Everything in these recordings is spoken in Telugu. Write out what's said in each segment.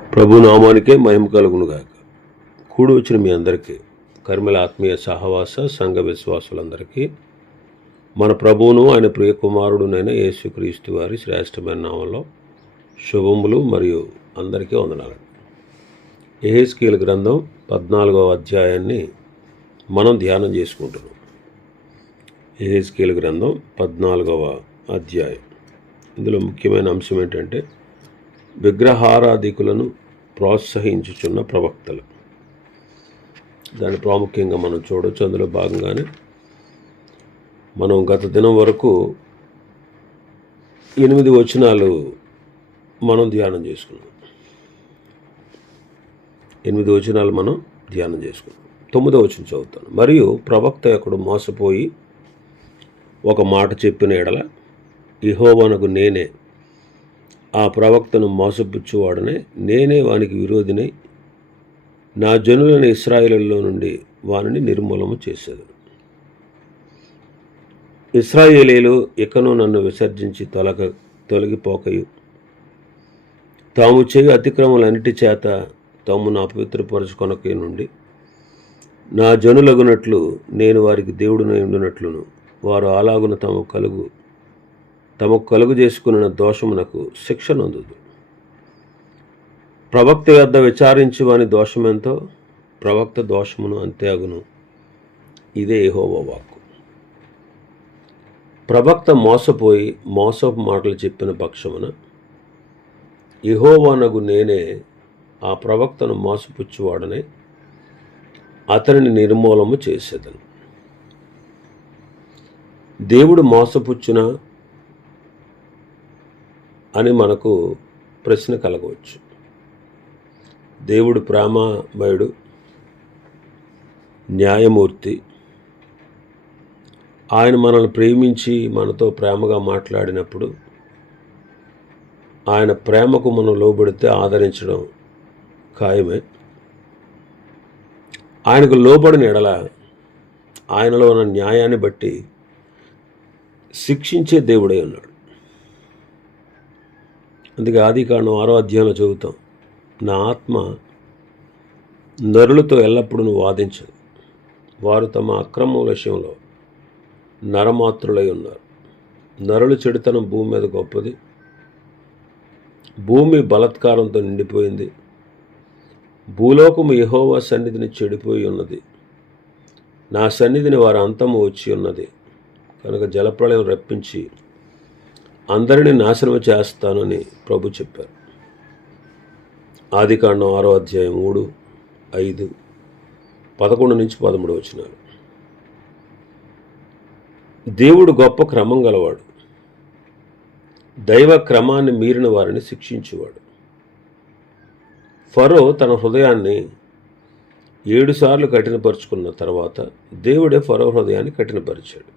ప్రభు నామానికే మహిమ కలుగునుగాక. కూడి వచ్చిన మీ అందరికీ, కర్మల ఆత్మీయ సహవాస సంఘ విశ్వాసులందరికీ మన ప్రభువును ఆయన ప్రియ కుమారుడునైన యేసుక్రీస్తు వారి శ్రేష్టమైన నామంలో శుభములు మరియు అందరికీ వందనాలు. యెహెజ్కేలు గ్రంథం 14వ అధ్యాయాన్ని మనం ధ్యానం చేసుకుంటున్నాం. యెహెజ్కేలు గ్రంథం 14వ అధ్యాయం. ఇందులో ముఖ్యమైన అంశం ఏంటంటే విగ్రహారాధికులను ప్రోత్సహించుచున్న ప్రవక్తలు. దాని ప్రాముఖ్యంగా మనం చూడవచ్చు. అందులో భాగంగానే మనం గత దినం వరకు 8 వచనాలు మనం ధ్యానం చేసుకున్నాం. 8 వచనాలు మనం ధ్యానం చేసుకున్నాం. 9వ వచనం చదువుతాను. మరియు ప్రవక్త ఒకడు మోసపోయి ఒక మాట చెప్పిన ఎడల యెహోవానగు నేనే ఆ ప్రవక్తను మోసపుచ్చువాడనే, నేనే వానికి విరోధినై నా జనులైన ఇశ్రాయేలులో నుండి వానిని నిర్మూలము చేసేది. ఇశ్రాయేలీయులు ఇకను నన్ను విసర్జించి తొలగిపోకయు తాము చేయు అతిక్రమలన్నిటి చేత తాము నా అపవిత్రపరచుకొనక నుండి నా జనులగునట్లు నేను వారికి దేవుడినై ఉండునట్లును వారు అలాగున తమకు కలుగు చేసుకున్న దోషమునకు శిక్ష నొందుదు. ప్రవక్త యొద్ద విచారించి వాని దోషమెంతో ప్రవక్త దోషమును అంతే అగును. ఇదే యెహోవా వాక్కు. ప్రవక్త మోసపోయి మోసపు మాటలు చెప్పిన పక్షమున యెహోవానగు నేనే ఆ ప్రవక్తను మోసపుచ్చువాడనే అతనిని నిర్మూలము చేసేదను. దేవుడు మోసపుచ్చునా అని మనకు ప్రశ్న కలగవచ్చు. దేవుడు ప్రేమమయుడు, న్యాయమూర్తి. ఆయన మనల్ని ప్రేమించి మనతో ప్రేమగా మాట్లాడినప్పుడు ఆయన ప్రేమకు మనం లోబడితే ఆదరించడం ఖాయమే. ఆయనకు లోబడిన ఎడల ఆయనలో ఉన్న న్యాయాన్ని బట్టి శిక్షించే దేవుడై ఉన్నాడు. అందుకే ఆదికాండం 6వ అధ్యాయంలో చదువుతాం, నా ఆత్మ నరులతో ఎల్లప్పుడూ వాదించదు, వారు తమ అక్రమం విషయంలో నరమాత్రులై ఉన్నారు. నరుల చెడుతనం భూమి మీద గొప్పది, భూమి బలాత్కారంతో నిండిపోయింది. భూలోకము యెహోవా సన్నిధిని చెడిపోయి ఉన్నది, నా సన్నిధిని వారి అంతము వచ్చి ఉన్నది కనుక జలప్రళయం రప్పించి అందరినీ నాశనం చేస్తానని ప్రభు చెప్పారు. ఆదికాండం 6వ అధ్యాయం 3, 5, 11 నుంచి 13 వచనాలు. దేవుడు గొప్ప క్రమం గలవాడు, దైవ క్రమాన్ని మీరిన వారిని శిక్షించేవాడు. ఫరో తన హృదయాన్ని 7 సార్లు కఠినపరుచుకున్న తర్వాత దేవుడే ఫరో హృదయాన్ని కఠినపరిచాడు.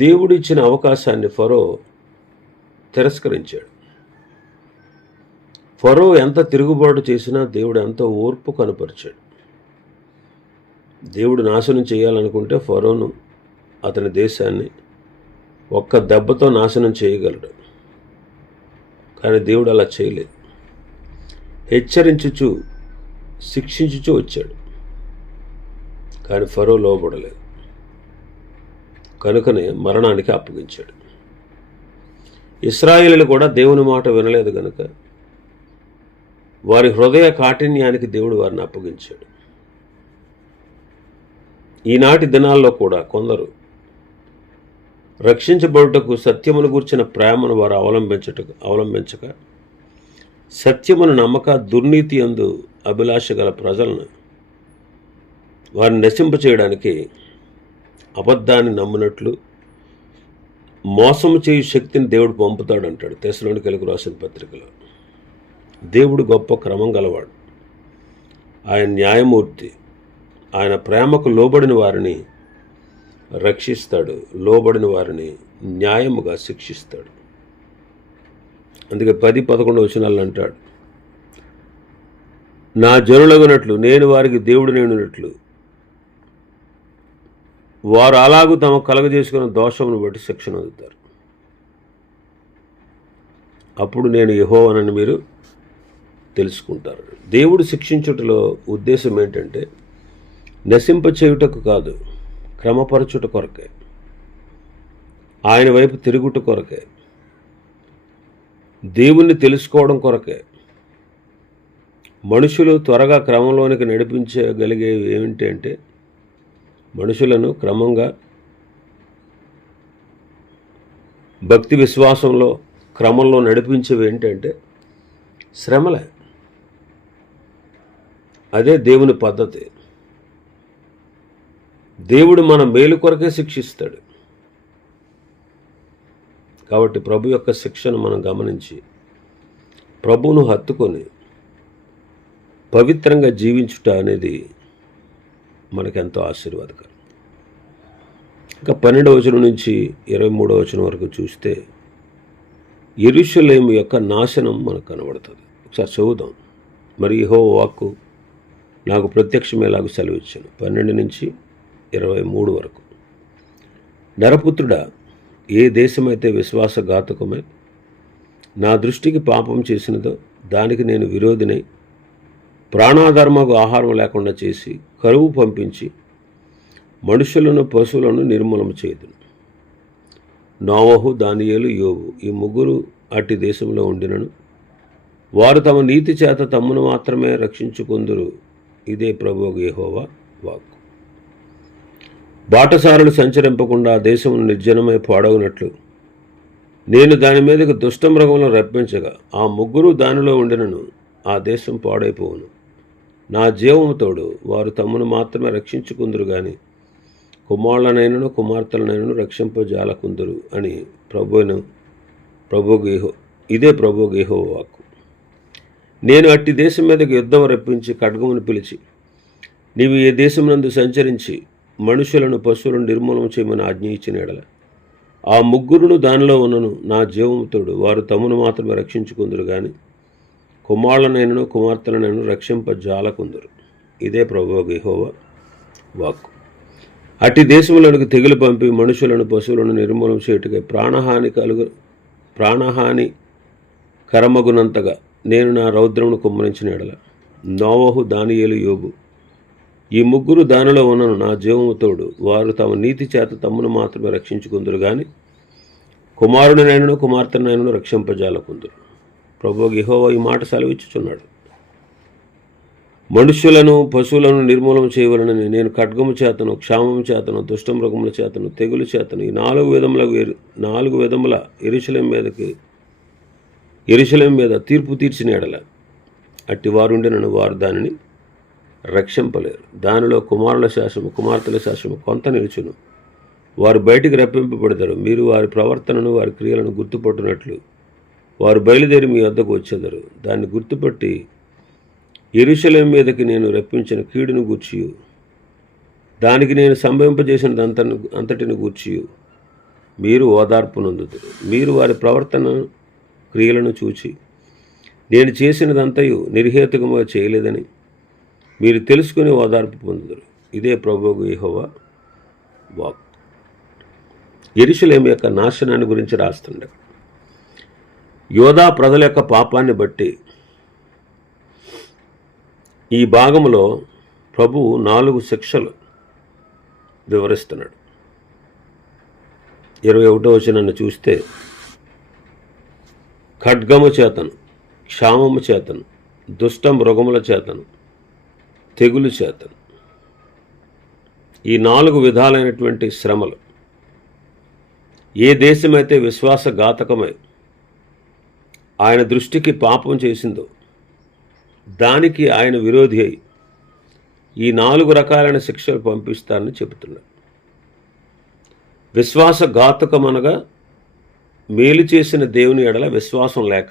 దేవుడు ఇచ్చిన అవకాశాన్ని ఫరో తిరస్కరించాడు. ఫరో ఎంత తిరుగుబాటు చేసినా దేవుడు ఎంత ఓర్పు కనపరిచాడు. దేవుడు నాశనం చేయాలనుకుంటే ఫరోను అతని దేశాన్ని ఒక్క దెబ్బతో నాశనం చేయగలడు. కానీ దేవుడు అలా చేయలేదు. హెచ్చరించుచు శిక్షించుచు వచ్చాడు. కానీ ఫరో లోబడలేదు, కనుకనే మరణానికి అప్పగించాడు. ఇశ్రాయేలీయులు కూడా దేవుని మాట వినలేదు కనుక వారి హృదయ కాఠిన్యానికి దేవుడు వారిని అప్పగించాడు. ఈనాటి దినాల్లో కూడా కొందరు రక్షించబడుటకు సత్యమును గూర్చిన ప్రేమను వారు అవలంబించక సత్యమును నమ్మక దుర్నీతి యందు అభిలాష గల ప్రజలను వారిని నశింపచేయడానికి అబద్ధాన్ని నమ్మినట్లు మోసము చేయు శక్తిని దేవుడు పంపుతాడు అంటాడు తెస్సలోనికీయులకు రాసిన పత్రికలో. దేవుడు గొప్ప క్రమం గలవాడు, ఆయన న్యాయమూర్తి. ఆయన ప్రేమకు లోబడిన వారిని రక్షిస్తాడు, లోబడిన వారిని న్యాయముగా శిక్షిస్తాడు. అందుకే 10, 11 వచనాలు అంటాడు, నా జనులగునట్లు నేను వారికి దేవుడినై ఉండునట్లు వారు అలాగూ తమ కలగజేసుకున్న దోషమును బట్టి శిక్షణ అందుతారు. అప్పుడు నేను యెహోవానని మీరు తెలుసుకుంటారు. దేవుడు శిక్షించుటలో ఉద్దేశం ఏంటంటే నశింప చేయుటకు కాదు, క్రమపరచుట కొరకే, ఆయన వైపు తిరుగుట కొరకే, దేవుణ్ణి తెలుసుకోవడం కొరకే. మనుషులు త్వరగా క్రమంలోనికి నడిపించగలిగేవి ఏమిటి అంటే, మనుషులను క్రమంగా భక్తి విశ్వాసంలో క్రమంలో నడిపించేవి ఏంటంటే శ్రమలే. అదే దేవుని పద్ధతి. దేవుడు మన మేలు కొరకే శిక్షిస్తాడు. కాబట్టి ప్రభు యొక్క శిక్షను మనం గమనించి ప్రభువును హత్తుకొని పవిత్రంగా జీవించుట అనేది మనకెంతో ఆశీర్వాదకరం. ఇంకా 12వ వచనం నుంచి 23వ వచనం వరకు చూస్తే యెరూషలేము యొక్క నాశనం మనకు కనబడుతుంది. ఒకసారి చదువుదాం. మరి యెహోవా వాక్కు నాకు ప్రత్యక్షమేలాగా సెలవిచ్చాను. 12 నుంచి 23 వరకు. నరపుత్రుడా, ఏ దేశమైతే విశ్వాసఘాతకమై నా దృష్టికి పాపం చేసినదో దానికి నేను విరోధినై ప్రాణాధర్మకు ఆహారం లేకుండా చేసి కరువు పంపించి మనుషులను పశువులను నిర్మూలన చేయుదును. నోవహు, దానియేలు, యోబు ఈ ముగ్గురు అట్టి దేశంలో ఉండినను వారు తమ నీతి చేత తమ్మును మాత్రమే రక్షించుకొందురు. ఇదే ప్రభువు యెహోవా వాక్కు. బాటసారులు సంచరింపకుండా దేశం నిర్జనమై పాడవునట్లు నేను దాని మీదకు దుష్టమృగములను రప్పించగా ఆ ముగ్గురు దానిలో ఉండినను ఆ దేశం పాడైపోవును. నా జీవముతోడు వారు తమను మాత్రమే రక్షించుకుందురు గాని కుమారులనైనను కుమార్తెలనైనను రక్షింపజాలకుందురు అని ఇదే ప్రభువు యెహోవా వాక్కు. నేను అట్టి దేశం మీదకి యుద్ధం రప్పించి ఖడ్గమును పిలిచి నీవు ఏ దేశమునందు సంచరించి మనుషులను పశువులను నిర్మూలన చేయమని ఆజ్ఞ ఇచ్చిన ఎడల ఆ ముగ్గురును దానిలో ఉన్నను నా జీవముతోడు వారు తమను మాత్రమే రక్షించుకుందురు గాని కుమారులనైనను కుమార్తెలనైనను రక్షింపజాలకుందురు. ఇదే ప్రభువు యెహోవా వాక్కు. అట్టి దేశములకు తెగులు పంపి మనుషులను పశువులను నిర్మూలన చేయుటకై ప్రాణహాని కరమగునంతగా నేను నా రౌద్రమును కుమ్మరించిన ఎడల నోవహు, దానియేలు, యోబు ఈ ముగ్గురు దానిలో ఉన్నను నా జీవముతోడు వారు తమ నీతి చేత తమ్మును మాత్రమే రక్షించుకుందురు గాని కుమారుడినైనను కుమార్తెనైనను రక్షింపజాలకుందురు. ప్రభువు యెహోవా ఈ మాట సెలవిచ్చుచున్నాడు. మనుష్యులను పశువులను నిర్మూలన చేయవలనని నేను ఖడ్గము చేతను, క్షామము చేతను, దుష్టమృగముల చేతను, తెగులు చేతను ఈ 4 విధముల యెరూషలేము మీద తీర్పు తీర్చిన ఎడల అట్టి వారుండినను వారు దానిని రక్షింపలేరు. దానిలో కుమారుల శాసము, కుమార్తెల శాసము కొంత నిలుచును. వారు బయటికి రప్పింపబడతారు. మీరు వారి ప్రవర్తనను, వారి క్రియలను గుర్తుపట్టునట్లు వారు బయలుదేరి మీ వద్దకు వచ్చేదరు. దాన్ని గుర్తుపట్టి యెరూషలేము మీదకి నేను రప్పించిన కీడును గూర్చియు దానికి నేను సంభవింపజేసిన అంతటిని గూర్చియు మీరు ఓదార్పు నొందుదురు. మీరు వారి ప్రవర్తన క్రియలను చూచి నేను చేసినదంతయు నిర్హేతుకముగా చేయలేదని మీరు తెలుసుకుని ఓదార్పు పొందుదురు. ఇదే ప్రభువు యెహోవా వాక్కు. యెరూషలేము యొక్క నాశనాన్ని గురించి రాస్తుండే. యోధా ప్రజల యొక్క పాపాన్ని బట్టి ఈ భాగంలో ప్రభువు 4 శిక్షలు వివరిస్తున్నాడు. 21వ వచనాన్ని చూస్తే ఖడ్గము చేతను, క్షామము చేతను, దుష్ట మృగముల చేతను, తెగులు చేతను ఈ 4 విధాలైనటువంటి శ్రమలు ఏ దేశమైతే విశ్వాసఘాతకమై ఆయన దృష్టికి పాపం చేసిందో దానికి ఆయన విరోధి అయి ఈ 4 రకాలైన శిక్షలు పంపిస్తారని చెబుతున్నాడు. విశ్వాసఘాతకమనగా మేలు చేసిన దేవుని ఎడల విశ్వాసం లేక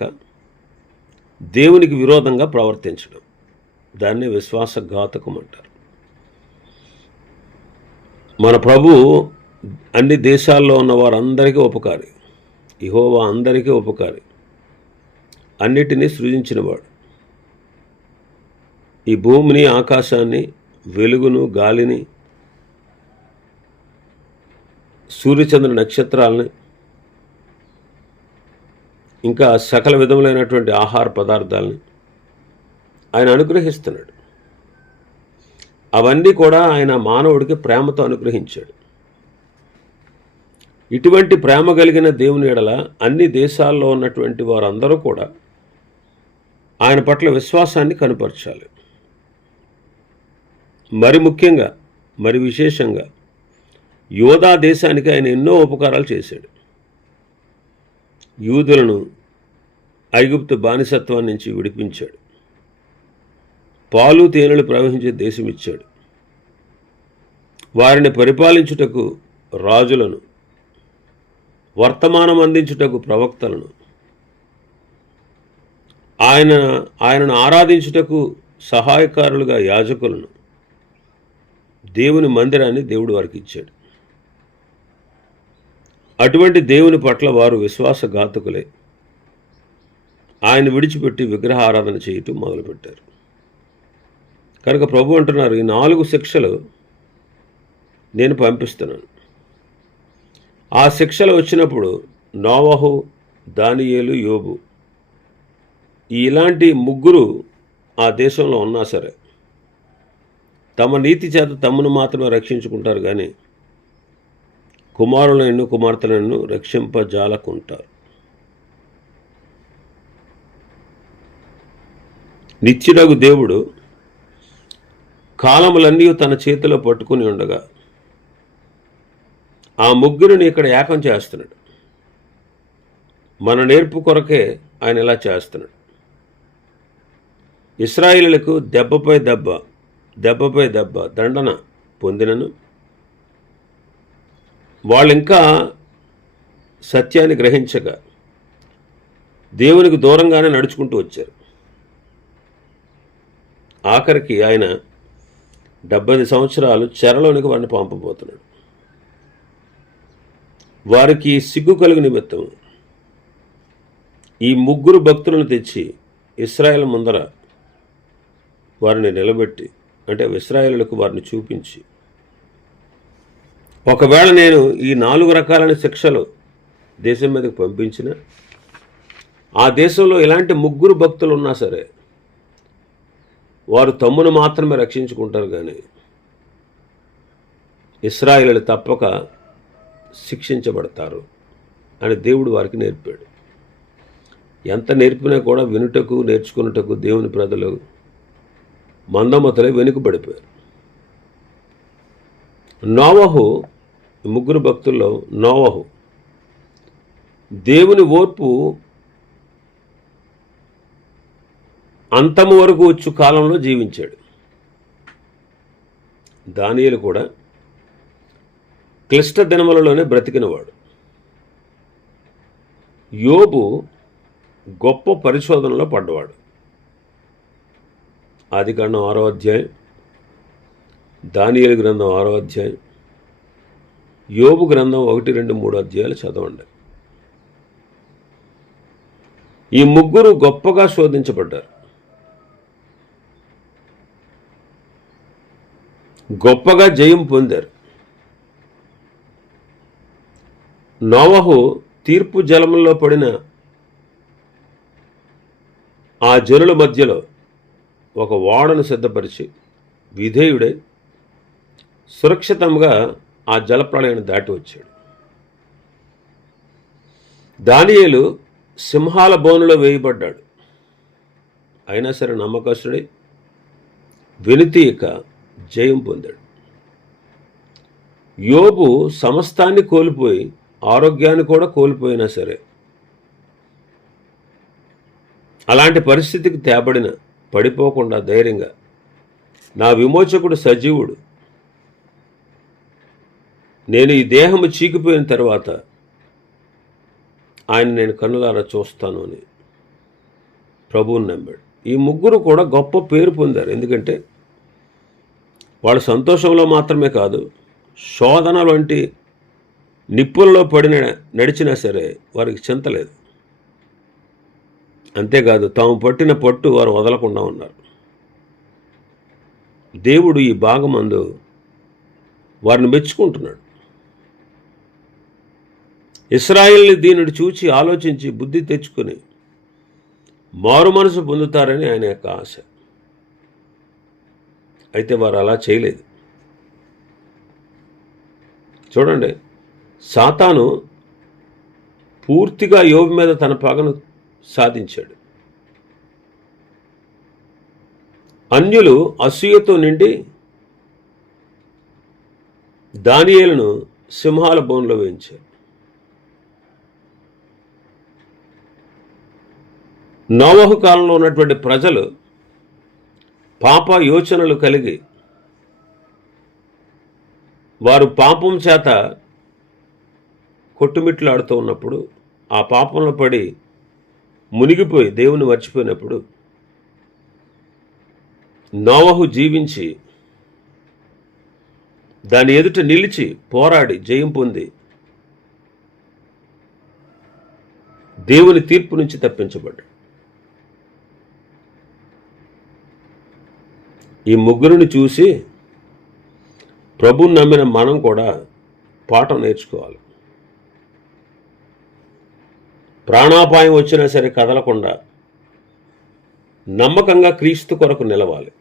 దేవునికి విరోధంగా ప్రవర్తించడం, దాన్ని విశ్వాసఘాతకం అంటారు. మన ప్రభువు అన్ని దేశాల్లో ఉన్న వారందరికీ ఉపకారి. యెహోవా అందరికీ ఉపకారి, అన్నిటినీ సృజించినవాడు. ఈ భూమిని, ఆకాశాన్ని, వెలుగును, గాలిని, సూర్యచంద్ర నక్షత్రాలని, ఇంకా సకల విధములైనటువంటి ఆహార పదార్థాలని ఆయన అనుగ్రహిస్తున్నాడు. అవన్నీ కూడా ఆయన మానవుడికి ప్రేమతో అనుగ్రహించాడు. ఇటువంటి ప్రేమ కలిగిన దేవుని ఎడల అన్ని దేశాల్లో ఉన్నటువంటి వారందరూ కూడా ఆయన పట్ల విశ్వాసాన్ని కనపరచాలి. మరి ముఖ్యంగా, మరి విశేషంగా యోధా దేశానికి ఆయన ఎన్నో ఉపకారాలు చేశాడు. యూదులను ఐగుప్తు బానిసత్వం నుంచి విడిపించాడు. పాలు తేనెలు ప్రవహించే దేశం ఇచ్చాడు. వారిని పరిపాలించుటకు రాజులను, వర్తమానం అందించుటకు ప్రవక్తలను, ఆయనను ఆరాధించుటకు సహాయకారులుగా యాజకులను, దేవుని మందిరాన్ని దేవుడు వారికి ఇచ్చాడు. అటువంటి దేవుని పట్ల వారు విశ్వాసఘాతకులై ఆయన విడిచిపెట్టి విగ్రహారాధన చేయటం మొదలుపెట్టారు. కనుక ప్రభు అంటున్నారు, ఈ 4 శిక్షలు నేను పంపిస్తున్నాను. ఆ శిక్షలు వచ్చినప్పుడు నోవహు, దానియేలు, యోబు ఇలాంటి ముగ్గురు ఆ దేశంలో ఉన్నా సరే తమ నీతి చేత తమను మాత్రమే రక్షించుకుంటారు, కానీ కుమారులను కుమార్తెలను రక్షింపజాలకుంటారు. నిత్యుడగు దేవుడు కాలములన్నీ తన చేతిలో పట్టుకుని ఉండగా ఆ ముగ్గురిని ఇక్కడ ఏకం చేస్తున్నాడు. మన నేర్పు కొరకే ఆయన ఇలా చేస్తున్నాడు. ఇశ్రాయేలులకు దెబ్బపై దెబ్బ దండన పొందినను వాళ్ళు ఇంకా సత్యాన్ని గ్రహించక దేవునికి దూరంగానే నడుచుకుంటూ వచ్చారు. ఆఖరికి ఆయన 70 సంవత్సరాలు చెరలోనికి వారిని పంపబోతున్నాడు. వారికి సిగ్గు కలుగు నిమిత్తం ఈ ముగ్గురు భక్తులను తెచ్చి ఇశ్రాయేలు ముందర వారిని నిలబెట్టి, అంటే ఇశ్రాయేలులకు వారిని చూపించి, ఒకవేళ నేను ఈ 4 రకాలైన శిక్షలు దేశం మీదకి పంపించిన ఆ దేశంలో ఇలాంటి ముగ్గురు భక్తులు ఉన్నా సరే వారు తమ్మును మాత్రమే రక్షించుకుంటారు, కానీ ఇశ్రాయేలు తప్పక శిక్షించబడతారు అని దేవుడు వారికి నేర్పాడు. ఎంత నేర్పినా కూడా వినుటకు నేర్చుకున్నటకు దేవుని ప్రజలు మందమతలే వెనుకబడిపోయారు. నోవహు, ముగ్గురు భక్తుల్లో నోవహు దేవుని ఓర్పు అంతము వరకు వచ్చు కాలంలో జీవించాడు. దానియేలు కూడా క్లిష్ట దినములలోనే బ్రతికినవాడు. యోబు గొప్ప పరిశోధనలో పడ్డవాడు. ఆదికాండం 6వ అధ్యాయం, దానియేలు గ్రంథం 6వ అధ్యాయం, యోబు గ్రంథం 1, 2, 3 అధ్యాయాలు చదవండి. ఈ ముగ్గురు గొప్పగా శోధించబడ్డారు. గొప్పగా జయం పొందారు. నోవహు తీర్పు జలముల్లో పడిన ఆ జనుల మధ్యలో ఒక ఓడను సిద్ధపరిచి విధేయుడై సురక్షితంగా ఆ జలప్రళయాన్ని దాటి వచ్చాడు. దానియేలు సింహాల బోనులో వేయబడ్డాడు. అయినా సరే నమ్మకస్తుడై వెనుతీయక జయం పొందాడు. యోబు సమస్తాన్ని కోల్పోయి ఆరోగ్యాన్ని కూడా కోల్పోయినా సరే అలాంటి పరిస్థితికి తేబడిన పడిపోకుండా ధైర్యంగా నా విమోచకుడు సజీవుడు, నేను ఈ దేహము చీకిపోయిన తర్వాత ఆయన నేను కన్నులారా చూస్తాను అని ప్రభువుని నమ్మాడు. ఈ ముగ్గురు కూడా గొప్ప పేరు పొందారు. ఎందుకంటే వాళ్ళు సంతోషంలో మాత్రమే కాదు, శోధనల వంటి నిప్పుల్లో నడిచినా సరే వారికి చింతలేదు. అంతేకాదు తాము పట్టిన పట్టు వారు వదలకుండా ఉన్నారు. దేవుడు ఈ భాగమందు వారిని మెచ్చుకుంటున్నాడు. ఇశ్రాయేల్ని దీనిని చూచి ఆలోచించి బుద్ధి తెచ్చుకొని మారు మనసు పొందుతారని ఆయన యొక్క ఆశ. అయితే వారు అలా చేయలేదు. చూడండి, సాతాను పూర్తిగా యోబు మీద తన పగను సాధించాడు. అన్యులు అసూయతో నిండి దానియేలును సింహాల బోన్లో వేయించారు. నోవహు కాలంలో ఉన్నటువంటి ప్రజలు పాప యోచనలు కలిగి వారు పాపం చేత కొట్టుమిట్లాడుతూ ఉన్నప్పుడు, ఆ పాపంలో పడి మునిగిపోయి దేవుని మర్చిపోయినప్పుడు నోవహు జీవించి దాని ఎదుట నిలిచి పోరాడి జయం పొంది దేవుని తీర్పు నుంచి తప్పించబడ్డాడు. ఈ ముగ్గురిని చూసి ప్రభువుని నమ్మిన మనం కూడా పాఠం నేర్చుకోవాలి. ప్రాణాపాయం వచ్చినా సరే కదలకుండా నమ్మకంగా క్రీస్తు కొరకు నిలవాలి.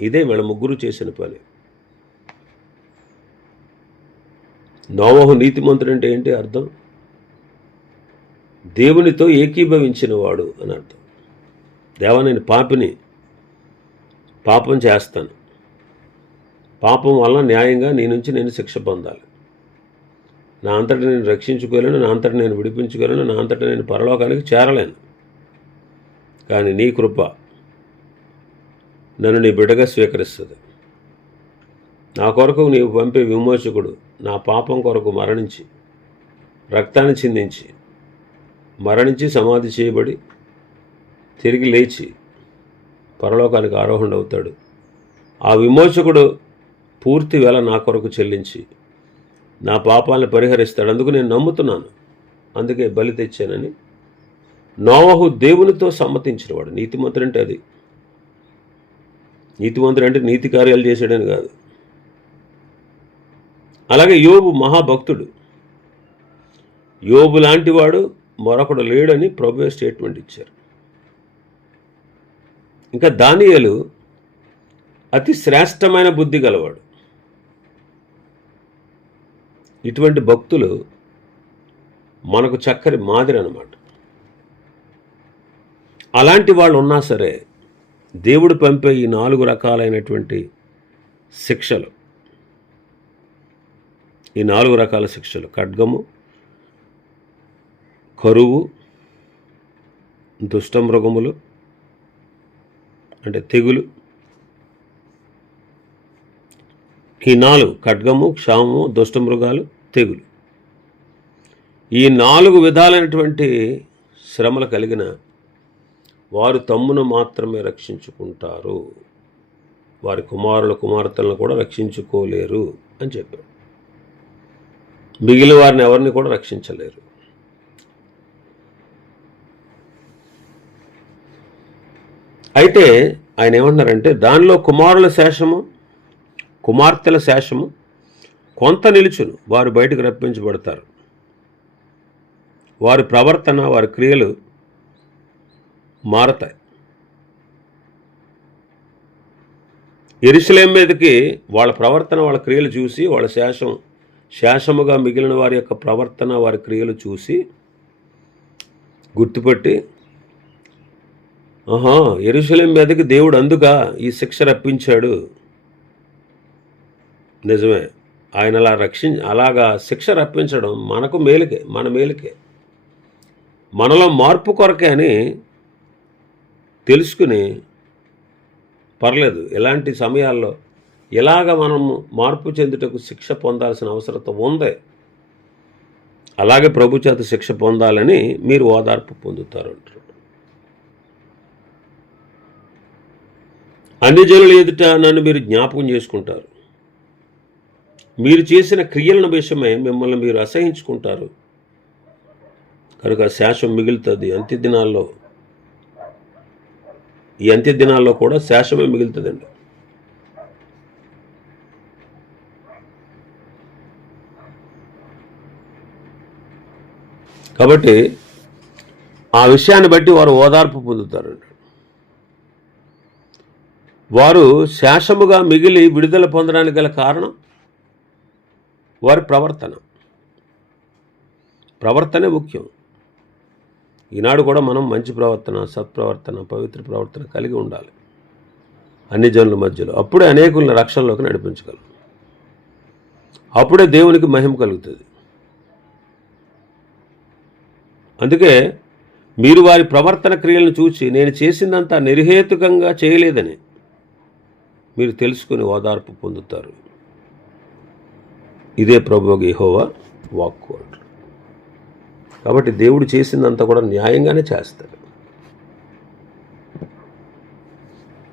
ఇదే వీళ్ళ ముగ్గురు చేసిన పని. నోవహు నీతిమంతుడు అంటే ఏంటి అర్థం? దేవునితో ఏకీభవించిన వాడు అని అర్థం. దేవా, నేను పాపిని, పాపం చేస్తాను, పాపం వల్ల న్యాయంగా నీ నుంచి నేను శిక్ష పొందాలి, నా అంతటా నేను రక్షించుకోలేను, నా అంతటా నేను విడిపించుకోలేను, నా అంతటా నేను పరలోకానికి చేరలేను. కానీ నీ కృప నన్ను నీ బిడ్డగా స్వీకరిస్తుంది. నా కొరకు నీవు పంపే విమోచకుడు నా పాపం కొరకు మరణించి, రక్తాన్ని చిందించి, మరణించి సమాధి చేయబడి తిరిగి లేచి పరలోకానికి ఆరోహణ అవుతాడు. ఆ విమోచకుడు పూర్తి వేళ నా కొరకు చెల్లించి నా పాపాలను పరిహరిస్తాడు. అందుకు నేను నమ్ముతున్నాను, అందుకే బలి తెచ్చానని నోవహు దేవునితో సమ్మతించినవాడు. నీతిమంతుడు అంటే అది. నీతిమంతుడు అంటే నీతి కార్యాలు చేశాడని కాదు. అలాగే యోబు మహాభక్తుడు. యోబు లాంటి వాడు మరొకడు లేడని ప్రభువే స్టేట్మెంట్ ఇచ్చారు. ఇంకా దానియేలు అతి శ్రేష్టమైన బుద్ధి గలవాడు. ఇటువంటి భక్తులు మనకు చక్కని మాదిరి అన్నమాట. అలాంటి వాళ్ళు ఉన్నా సరే దేవుడు పంపే ఈ 4 రకాలైనటువంటి శిక్షలు, ఈ 4 రకాల శిక్షలు, ఖడ్గము, కరువు, దుష్టమృగములు అంటే తెగులు, ఈ 4 ఖడ్గము, క్షామము, దుష్టమృగాలు, తెగులు, ఈ 4 విధాలైనటువంటి శ్రమలు కలిగిన వారు తమ్మును మాత్రమే రక్షించుకుంటారు, వారి కుమారుల కుమార్తెలను కూడా రక్షించుకోలేరు అని చెప్పారు. మిగిలిన వారిని ఎవరిని కూడా రక్షించలేరు. అయితే ఆయన ఏమంటున్నారంటే, దానిలో కుమారుల శేషము, కుమార్తెల శేషము కొంత నిలుచును, వారు బయటకు రప్పించబడతారు. వారి ప్రవర్తన, వారి క్రియలు మారతాయి. యెరూషలేము మీదకి వాళ్ళ ప్రవర్తన, వాళ్ళ క్రియలు చూసి, వాళ్ళ శేషముగా మిగిలిన వారి యొక్క ప్రవర్తన, వారి క్రియలు చూసి గుర్తుపట్టి, యెరూషలేము మీదకి దేవుడు అందుగా ఈ శిక్ష రప్పించాడు. నిజమే, ఆయన అలాగా శిక్ష రప్పించడం మనకు మేలుకే, మన మేలుకే, మనలో మార్పు కొరకే అని తెలుసుకుని, పర్లేదు ఇలాంటి సమయాల్లో ఇలాగ మనము మార్పు చెందుటకు శిక్ష పొందాల్సిన అవసరం ఉంది, అలాగే ప్రభు చేత శిక్ష పొందాలని మీరు ఓదార్పు పొందుతారు అంటారు. అన్ని జనుల ఎదుట నన్ను మీరు జ్ఞాపకం చేసుకుంటారు, మీరు చేసిన క్రియలను విషయమై మిమ్మల్ని మీరు అసహించుకుంటారు, కనుక శేషం మిగులుతుంది. ఈ అంత్య దినాల్లో కూడా శేషమే మిగులుతుందండి. కాబట్టి ఆ విషయాన్ని బట్టి వారు ఓదార్పు పొందుతారండి. వారు శాసముగా మిగిలి విడుదల పొందడానికి గల కారణం వారి ప్రవర్తనే ముఖ్యం. ఈనాడు కూడా మనం మంచి ప్రవర్తన, సత్ప్రవర్తన, పవిత్ర ప్రవర్తన కలిగి ఉండాలి అన్ని జనుల మధ్యలో. అప్పుడే అనేకులను రక్షణలోకి నడిపించగలం. అప్పుడే దేవునికి మహిమ కలుగుతుంది. అందుకే మీరు వారి ప్రవర్తన క్రియలను చూసి నేను చేసిందంతా నిర్హేతుకంగా చేయలేదని మీరు తెలుసుకుని ఓదార్పు పొందుతారు. ఇదే ప్రభువు యెహోవా వాక్కు అంటారు. కాబట్టి దేవుడు చేసిందంతా కూడా న్యాయంగానే చేస్తాడు.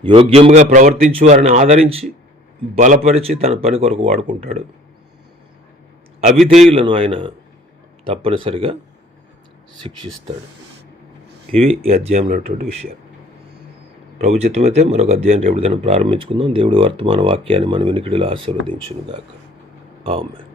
యోగ్యంగా ప్రవర్తించి వారిని ఆదరించి బలపరిచి తన పని కొరకు వాడుకుంటాడు. అవిధేయులను ఆయన తప్పనిసరిగా శిక్షిస్తాడు. ఇవి ఈ అధ్యాయంలో ఉన్నటువంటి విషయాలు. ప్రభు చిత్తమైతే మరొక అధ్యాయం రేపు దినం ప్రారంభించుకుందాం. దేవుడి వర్తమాన వాక్యాన్ని మన వినికిడిలో ఆశీర్వదించును గాక. ఆమేన్.